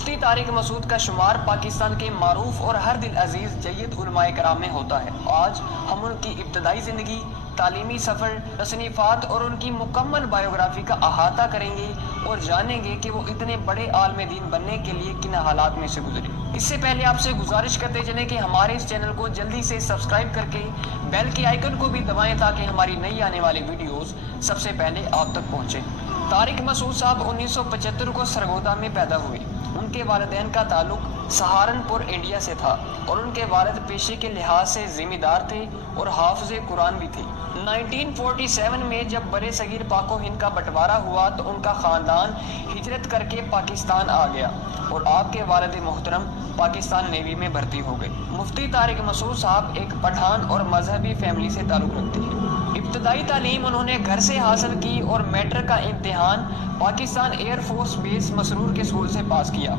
مفتی طارق مسعود کا شمار پاکستان کے معروف اور ہر دل عزیز جید علماء کرام میں ہوتا ہے۔ آج ہم ان کی ابتدائی زندگی، تعلیمی سفر، تصنیفات اور ان کی مکمل بائیوگرافی کا احاطہ کریں گے اور جانیں گے کہ وہ اتنے بڑے عالم دین بننے کے لیے کن حالات میں سے گزرے۔ اس سے پہلے آپ سے گزارش کرتے چلیں کہ ہمارے اس چینل کو جلدی سے سبسکرائب کر کے بیل کے آئیکن کو بھی دبائیں تاکہ ہماری نئی آنے والی ویڈیوز سب سے پہلے آپ تک پہنچے۔ طارق مسعود صاحب 1975 کو سرگودا میں پیدا ہوئے۔ ان کے والدین کا تعلق سہارنپور انڈیا سے تھا اور ان کے والد پیشے کے لحاظ سے ذمہ دار تھے اور حافظ قرآن بھی تھے۔ 1947 میں جب برے صغیر پاک و ہند کا بٹوارا ہوا تو ان کا خاندان ہجرت کر کے پاکستان آ گیا اور آپ کے والد محترم پاکستان نیوی میں بھرتی ہو گئے۔ مفتی طارق مسعود صاحب ایک پٹھان اور مذہبی فیملی سے تعلق رکھتے ہیں۔ ابتدائی تعلیم انہوں نے گھر سے حاصل کی اور میٹرک کا امتحان پاکستان ایئر فورس بیس مسرور کے اسکول سے پاس کیا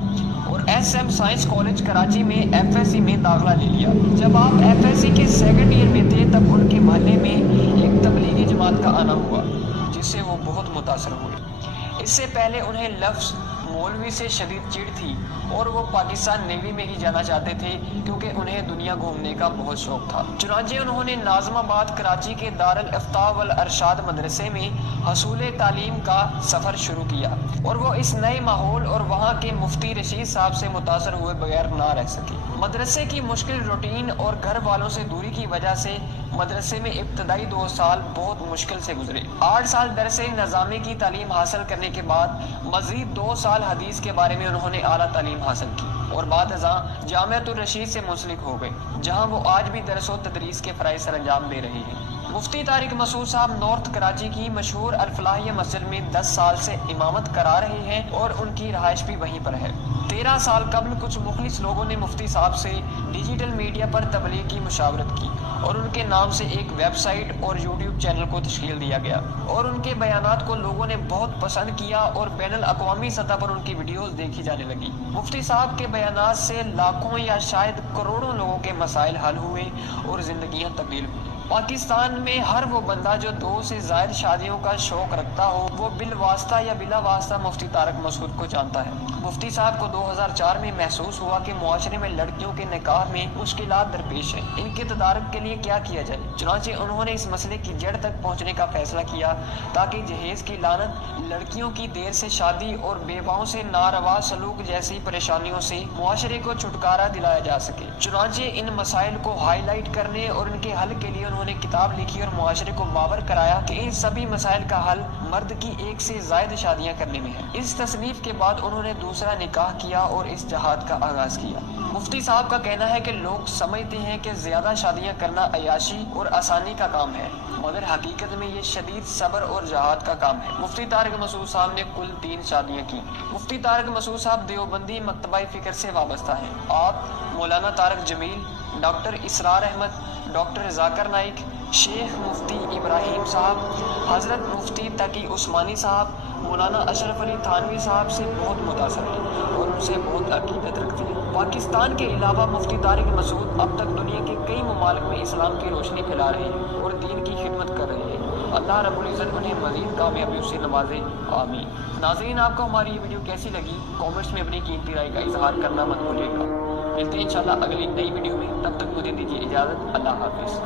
اور S M science college Karachi میں ایف ایس سی میں داخلہ لے لیا۔ جب آپ ایف ایس سی کے سیکنڈ ایئر میں تھے تب ان کے محلے میں ایک تبلیغی جماعت کا آنا ہوا جس سے وہ بہت متاثر ہوئے۔ اس سے پہلے انہیں لفظ مولوی سے شدید چڑ تھی اور وہ پاکستان نیوی میں ہی جانا چاہتے تھے کیونکہ انہیں دنیا گھومنے کا بہت شوق تھا۔ چنانچہ انہوں نے ناظم آباد کراچی کے دارالافتاء والارشاد مدرسے میں حصول تعلیم کا سفر شروع کیا اور وہ اس نئے ماحول اور وہاں کے مفتی رشید صاحب سے متاثر ہوئے بغیر نہ رہ سکے۔ مدرسے کی مشکل روٹین اور گھر والوں سے دوری کی وجہ سے مدرسے میں ابتدائی 2 سال بہت مشکل سے گزرے۔ 8 سال درس نظامی کی تعلیم حاصل کرنے کے بعد مزید 2 سال حدیث کے بارے میں انہوں نے اعلیٰ تعلیم حاصل کی اور بعد ازاں جامعۃ الرشید سے منسلک ہو گئے جہاں وہ آج بھی درس و تدریس کے فرائض سر انجام دے رہے ہیں۔ مفتی طارق مسعود صاحب نارتھ کراچی کی مشہور الفلاحیہ مسجد میں 10 سال سے امامت کرا رہے ہیں اور ان کی رہائش بھی وہیں پر ہے۔ 13 سال قبل کچھ مخلص لوگوں نے مفتی صاحب سے ڈیجیٹل میڈیا پر تبلیغ کی مشاورت کی اور ان کے نام سے ایک ویب سائٹ اور یوٹیوب چینل کو تشکیل دیا گیا اور ان کے بیانات کو لوگوں نے بہت پسند کیا اور بین الاقوامی سطح پر ان کی ویڈیوز دیکھی جانے لگی۔ مفتی صاحب کے بیانات سے لاکھوں یا شاید کروڑوں لوگوں کے مسائل حل ہوئے اور زندگیاں تبدیل ہوئی۔ پاکستان میں ہر وہ بندہ جو 2 سے زائد شادیوں کا شوق رکھتا ہو وہ بالواسطہ یا بلا واسطہ مفتی طارق مسعود کو جانتا ہے۔ مفتی صاحب کو 2004 میں محسوس ہوا کہ معاشرے میں لڑکیوں کے نکاح میں مشکلات درپیش ہیں، ان کے تدارک کے لیے کیا کیا جائے۔ چنانچہ انہوں نے اس مسئلے کی جڑ تک پہنچنے کا فیصلہ کیا تاکہ جہیز کی لعنت، لڑکیوں کی دیر سے شادی اور بیواؤں سے ناروا سلوک جیسی پریشانیوں سے معاشرے کو چھٹکارا دلایا جا سکے۔ چنانچہ ان مسائل کو ہائی لائٹ کرنے اور ان کے حل کے لیے انہوں نے کتاب لکھی اور معاشرے کو باور کرایا کہ ان سبھی مسائل کا حل مرد کی 1 سے زائد شادیاں کرنے میں ہے۔ اس تصنیف کے بعد انہوں نے دوسرا نکاح کیا اور اس جہاد کا آغاز کیا۔ مفتی صاحب کا کہنا ہے کہ لوگ سمجھتے ہیں کہ زیادہ شادیاں کرنا عیاشی اور آسانی کا کام ہے مگر حقیقت میں یہ شدید صبر اور جہاد کا کام ہے۔ مفتی طارق مسعود صاحب نے کل 3 شادیاں کی۔ مفتی طارق مسعود صاحب دیوبندی مکتبہ فکر سے وابستہ ہیں۔ آپ مولانا طارق جمیل، ڈاکٹر اسرار احمد، ڈاکٹر ذاکر نائک، شیخ مفتی ابراہیم صاحب، حضرت مفتی تقی عثمانی صاحب، مولانا اشرف علی تھانوی صاحب سے بہت متاثر ہیں اور ان سے بہت عقیدت رکھتے ہیں۔ پاکستان کے علاوہ مفتی طارق مسعود اب تک دنیا کے کئی ممالک میں اسلام کی روشنی پھیلا رہے ہیں اور دین کی خدمت کر رہے ہیں۔ اللہ رب العزت انہیں مزید کامیابیوں سے نوازے، آمین۔ ناظرین، آپ کو ہماری یہ ویڈیو کیسی لگی؟ کامنٹس میں اپنی قیمتی رائے کا اظہار کرنا مت بھولیے گا۔ ملتے ہیں انشاءاللہ اگلی نئی ویڈیو میں، تب تک مجھے دیجیے اجازت۔ اللہ حافظ۔